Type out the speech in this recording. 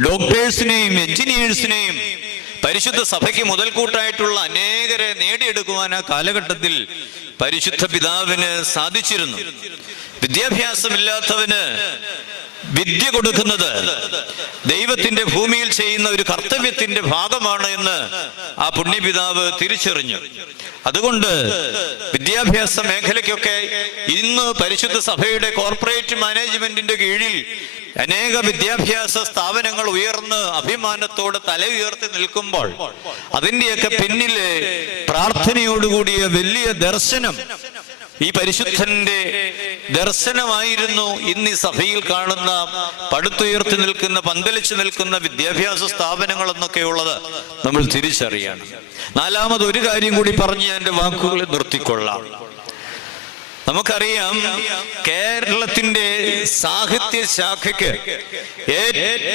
ഡോക്ടേഴ്സിനെയും എഞ്ചിനീയേഴ്സിനെയും പരിശുദ്ധ സഭയ്ക്ക് മുതൽക്കൂട്ടായിട്ടുള്ള അനേകരെ നേടിയെടുക്കുവാൻ ആ കാലഘട്ടത്തിൽ പരിശുദ്ധ പിതാവിന് സാധിച്ചിരുന്നു. വിദ്യാഭ്യാസമില്ലാത്തവന് വിദ്യ കൊടുക്കുന്നത് ദൈവത്തിന്റെ ഭൂമിയിൽ ചെയ്യുന്ന ഒരു കർത്തവ്യത്തിന്റെ ഭാഗമാണ് എന്ന് ആ പുണ്യപിതാവ് തിരിച്ചറിഞ്ഞു. അതുകൊണ്ട് വിദ്യാഭ്യാസ മേഖലയ്ക്കൊക്കെ ഇന്ന് പരിശുദ്ധ സഭയുടെ കോർപ്പറേറ്റ് മാനേജ്മെന്റിന്റെ കീഴിൽ അനേക വിദ്യാഭ്യാസ സ്ഥാപനങ്ങൾ ഉയർന്ന് അഭിമാനത്തോടെ തല ഉയർത്തി നിൽക്കുമ്പോൾ അതിന്റെയൊക്കെ പിന്നിലെ പ്രാർത്ഥനയോടുകൂടിയ വലിയ ദർശനം ഈ പരിശുദ്ധന്റെ ദർശനമായിരുന്നു ഇന്ന് ഈ സഭയിൽ കാണുന്ന പടുത്തുയർത്തി നിൽക്കുന്ന പന്തലിച്ചു നിൽക്കുന്ന വിദ്യാഭ്യാസ സ്ഥാപനങ്ങൾ എന്നൊക്കെയുള്ളത് നമ്മൾ തിരിച്ചറിയണം. നാലാമത് ഒരു കാര്യം കൂടി പറഞ്ഞ് എന്റെ വാക്കുകൾ നിർത്തിക്കൊള്ളാം. നമുക്കറിയാം കേരളത്തിന്റെ സാഹിത്യ ശാഖയ്ക്ക്